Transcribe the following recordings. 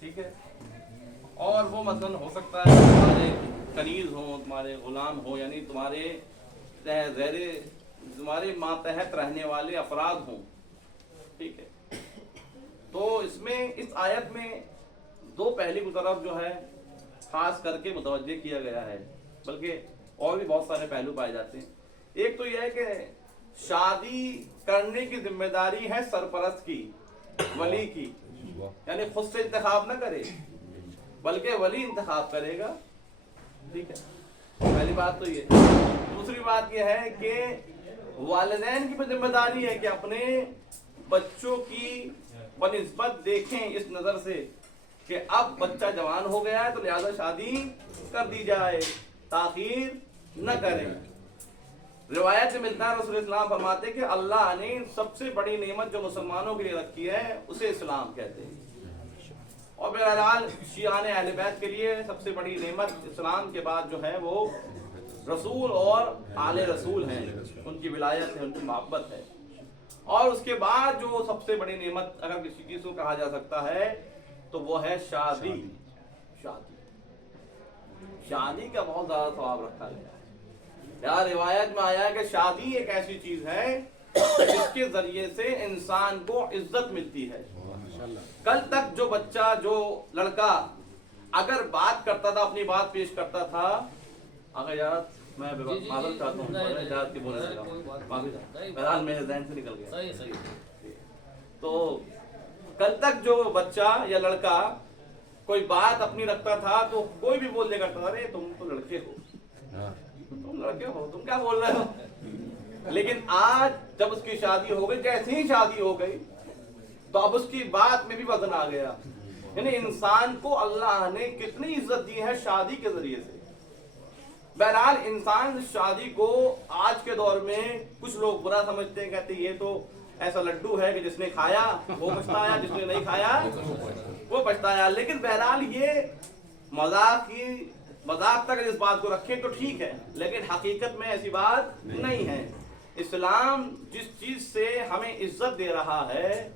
ٹھیک ہے. اور وہ مثلاً ہو سکتا ہے تمہارے کنیز ہوں، تمہارے غلام ہوں، یعنی تمہارے تمہارے ماتحت رہنے والے افراد ہوں. ٹھیک ہے. تو اس میں اس آیت میں دو پہلو کی طرف جو ہے خاص کر کے متوجہ کیا گیا ہے، بلکہ اور بھی بہت سارے پہلو پائے جاتے ہیں. ایک تو یہ ہے کہ شادی کرنے کی ذمہ داری ہے سرپرست کی، ولی کی، یعنی خود سے انتخاب نہ کرے بلکہ ولی انتخاب کرے گا. ٹھیک ہے، پہلی بات تو یہ. دوسری بات یہ ہے کہ والدین کی بھی ذمہ داری ہے کہ اپنے بچوں کی بنسبت دیکھیں اس نظر سے کہ اب بچہ جوان ہو گیا ہے تو لہذا شادی کر دی جائے، تاخیر نہ کریں. روایت سے ملتا ہے رسول اسلام فرماتے کہ اللہ نے سب سے بڑی نعمت جو مسلمانوں کے لیے رکھی ہے اسے اسلام کہتے ہیں. اور بہرحال شیعان اہل بیت کے لیے سب سے بڑی نعمت اسلام کے بعد جو ہے وہ رسول اور آل رسول ہیں، ان کی ولایت ہے، ان کی محبت ہے. اور اس کے بعد جو سب سے بڑی نعمت اگر کسی چیز کو کہا جا سکتا ہے تو وہ ہے شادی. شادی کا بہت زیادہ ثواب رکھا گیا ہے. یار روایت میں آیا ہے کہ شادی ایک ایسی چیز ہے جس کے ذریعے سے انسان کو عزت ملتی ہے. کل تک جو بچہ، جو لڑکا اگر بات کرتا تھا، اپنی بات پیش کرتا تھا، اگر یار میں معذرت چاہتا ہوں اجازت کی بولنے لگا، بہرحال میرے ذہن سے نکل گیا. تو کل تک جو بچہ یا لڑکا کوئی بات اپنی رکھتا تھا تو کوئی بھی بول دیا کرتا تھا ارے تم تو لڑکے ہو، تم لڑکے ہو، تم کیا بول رہے ہو. لیکن آج جب اس کی شادی ہو گئی، جیسے ہی شادی ہو گئی تو اب اس کی بات میں بھی وزن آ گیا. یعنی انسان کو اللہ نے کتنی عزت دی ہے شادی کے ذریعے سے. بہرحال انسان شادی کو آج کے دور میں کچھ لوگ برا سمجھتے ہیں، کہتے ہیں یہ تو ایسا لڈو ہے کہ جس نے کھایا وہ پچھتایا، جس نے نہیں کھایا وہ پچھتایا. لیکن بہرحال یہ مذاق تک اس بات کو رکھیں تو ٹھیک ہے، لیکن حقیقت میں ایسی بات نہیں ہے. اسلام جس چیز سے ہمیں عزت دے رہا ہے،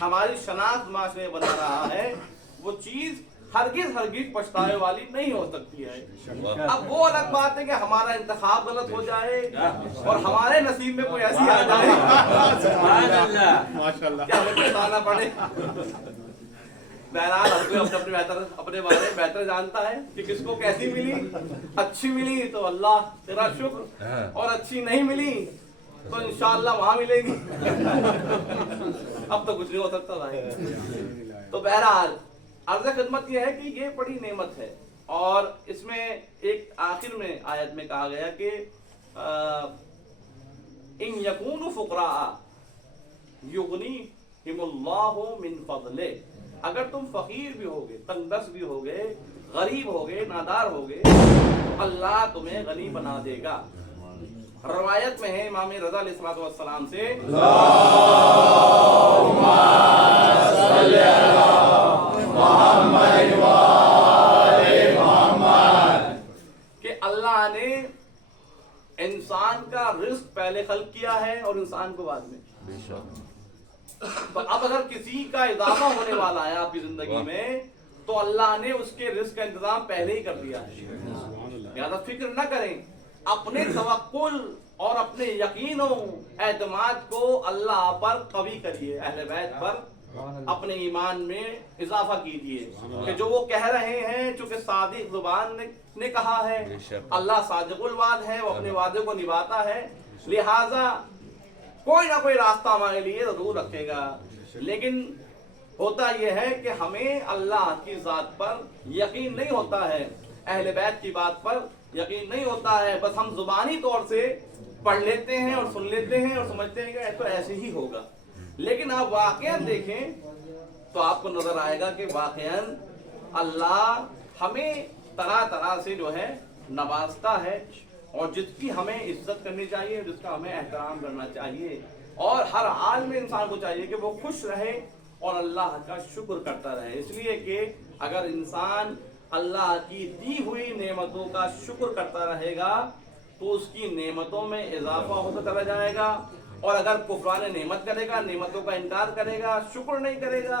ہماری شناخت معاشرے بنا رہا ہے، وہ چیز ہرگز پچھتانے والی نہیں ہو سکتی ہے. اب وہ الگ بات ہے کہ ہمارا انتخاب غلط ہو جائے اور ہمارے نصیب میں کوئی ایسی آ جائے کہ ہمیں پچھتانا پڑے. بہرحال ہر کوئی اپنے بارے میں بہتر جانتا ہے کہ کس کو کیسی ملی. اچھی ملی تو اللہ تیرا شکر، اور اچھی نہیں ملی تو انشاءاللہ وہاں ملے گی. اب تو کچھ نہیں ہو سکتا بھائی. تو بہرحال عرض خدمت یہ ہے کہ یہ بڑی نعمت ہے. اور اس میں ایک آخر میں آیت میں کہا گیا کہ ان یکونوا فقراء یغنیہم اللہ من فضلہ، اگر تم فقیر بھی ہوگے، تنگ دست بھی ہوگے، غریب ہوگے، نادار ہوگے تو اللہ تمہیں غنی بنا دے گا. روایت میں ہے امام رضا علیہ الصلوۃ والسلام سے کہ اللہ نے انسان کا رزق پہلے خلق کیا ہے اور انسان کو بعد میں. تو اب اگر کسی کا اضافہ ہونے والا ہے آپ کی زندگی میں تو اللہ نے اس کے رزق کا انتظام پہلے ہی کر دیا ہے. لہذا فکر نہ کریں، اپنے توکل اور اپنے یقین و اعتماد کو اللہ پر قوی کریے، اہل بیت پر اپنے ایمان میں اضافہ کیجیے کہ جو وہ کہہ رہے ہیں، چونکہ صادق زبان نے کہا ہے، اللہ صادق الوعد ہے، وہ اپنے وعدے کو نبھاتا ہے، لہذا کوئی نہ کوئی راستہ ہمارے لیے ضرور رکھے گا. لیکن ہوتا یہ ہے کہ ہمیں اللہ کی ذات پر یقین نہیں ہوتا ہے، اہل بیت کی بات پر یقین نہیں ہوتا ہے. بس ہم زبانی طور سے پڑھ لیتے ہیں اور سن لیتے ہیں اور سمجھتے ہیں کہ تو ایسے ہی ہوگا. لیکن آپ واقعاً دیکھیں تو آپ کو نظر آئے گا کہ واقعاً اللہ ہمیں طرح طرح سے جو ہے نوازتا ہے، اور جس کی ہمیں عزت کرنی چاہیے، جس کا ہمیں احترام کرنا چاہیے. اور ہر حال میں انسان کو چاہیے کہ وہ خوش رہے اور اللہ کا شکر کرتا رہے. اس لیے کہ اگر انسان اللہ کی دی ہوئی نعمتوں کا شکر کرتا رہے گا تو اس کی نعمتوں میں اضافہ ہوتا چلا جائے گا، اور اگر کفران نعمت کرے گا، نعمتوں کا انکار کرے گا، شکر نہیں کرے گا